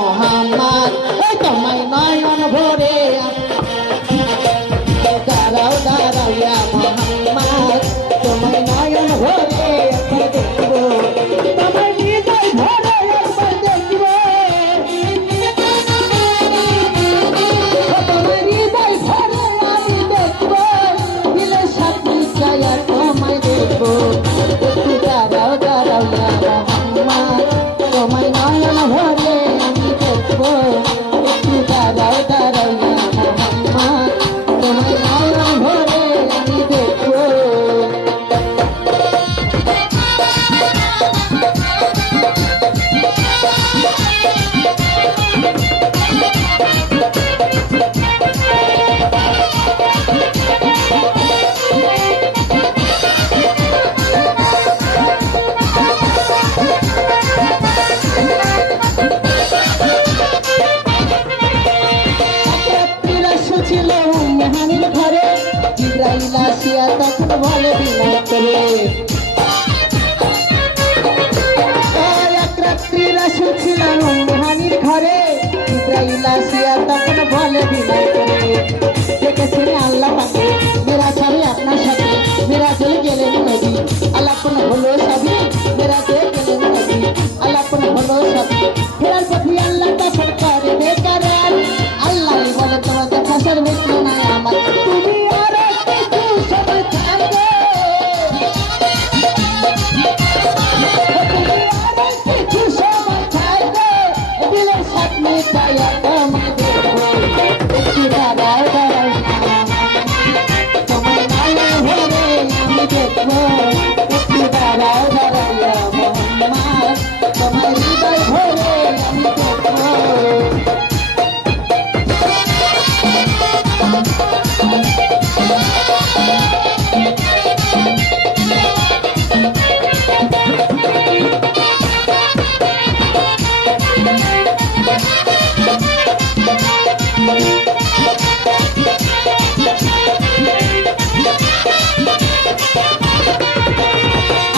মোহাম্মদ তোমায় নয়ন ভরে দাঁড়াও দাঁড়াও ইয়া মোহাম্মদ তোমায় নয়ন ভরে একবার দেখব তোমায় হৃদয় ভরে একবার দেখব তোমায় হৃদয় ভরে আমি দেখব দিলে সাথী চায়া তোমায় দেখব একটু দাঁড়াও দাঁড়াও ইয়া মোহাম্মদ তোমায় নয়ন ভরে আমি দেখব একটু দাঁড়াও দাঁড়াও ইয়া মোহাম্মদ তোমায় নয়ন ভরে আমি দেখব ছিল মেহানির ঘরে ইব্রাহিম আসিয়া তখন বলে বিনয় করে এক রাত্রি রাসূল ছিল মেহানির ঘরে ইব্রাহিম আসিয়া তখন বলে বিনয় করে দেখেছেন আল্লাহ পাকে মেরা স্বামী আপনার সাথে মেরাজে গেলেন নবী আলাপন হলো সবই মেরাজে গেলেন নবী আলাপন হলো সবই ফেরার পথে আল্লাহ তখন করে বেকার আল্লাহ বলে তোমাদের ফসল মিটলো না আমার তুমি আর কিছু সময় থাকো তুমি আর কিছু সময় থাকো দিলের সাথ মিটাইয়া তোমায় দেখবো একটু দাঁড়াও দাঁড়াও তোমায় নয়ন ভরে আমি দেখবো একটু দাঁড়াও দাঁড়াও মোহাম্মদ তোমায় হৃদয় ভরে আমি দেখবো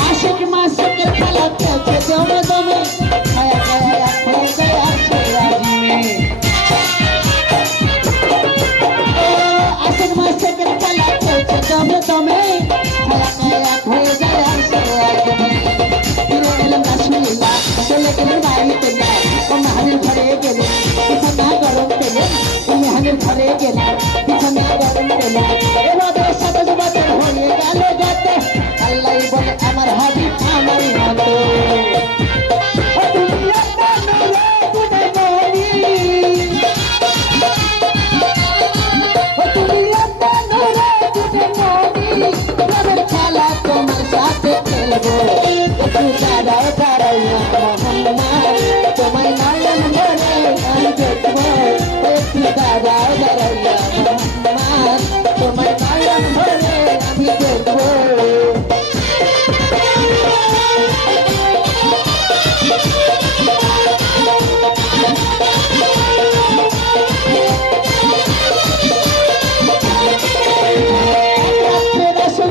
আশিক মাসিকের খেলা খেলছে জমে জমে ছায়া ছায়া এক হয়ে যায় আসে রাজিমে আশিক মাসিকের খেলা খেলছে জমে জমে ছায়া ছায়া এক হয়ে যায় আসে রাজিমে ফিরে এলেন রাসূলুল্লাহ চলে গেলেন বাড়িতে ও মেহানির ঘরে গেলেন বিছানা গরম পেলেন ও মেহানির ঘরে গেলেন বিছানা গরম পেলেন এভাবে 27 বছর হয়ে গেল গত আল্লাহ বলে আমার হাবিব আমারই মতো ও তুমি একটা নূরে গুনে মনি ও তুমি একটা নূরে গুনে মনি প্রেমের খেলা তোমার সাথে খেলবো একটু দাঁড়াও দাঁড়াও মোহাম্মদ তোমায় নয়ন ভরে আমি দেখবো একটু দাঁড়াও দাঁড়াও মোহাম্মদ তোমায় নয়ন ভরে আমি দেখবো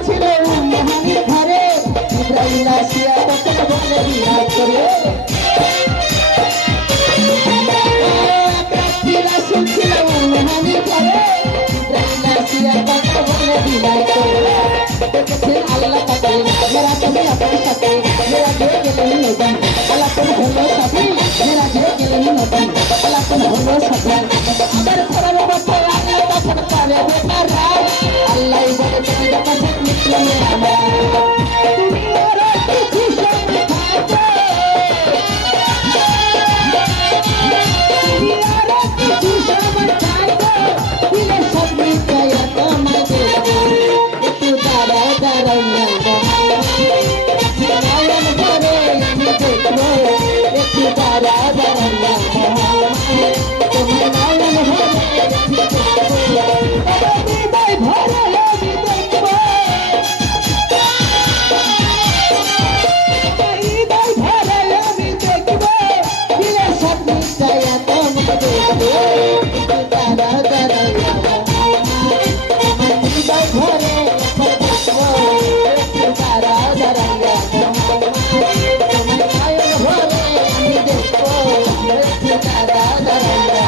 ছিল মেহানির ঘরে ইব্রাহিম আসিয়া তখন বলে বিরাজ করে রাসূল ছিল মেহানির ঘরে ইব্রাহিম আসিয়া তখন বলে বিরাজ করে দেখেছেন আল্লাহ পাকে মেরা তুমি আপনার সাথে মেরা দিয়ে গেলেন নবী আলাপন হলো সবই মেরা দিয়ে গেলেন নবী আলাপন হলো সবই আবার ফেরার পথে আল্লাহ তখন করে বেকার আল্লাহ বলে তোমাদের ফসল মিটলো না আমার তুমি আর কিছু সময় থাকো তুমি আর কিছু সময় থাকো দিলে সব মিটাইয়া তোমায় দেখবো একটু দাঁড়াও দাঁড়াও নয়ন ভরে আমি দেখবো একটু দাঁড়াও দাঁড়াও তোমায় রাজা রাজা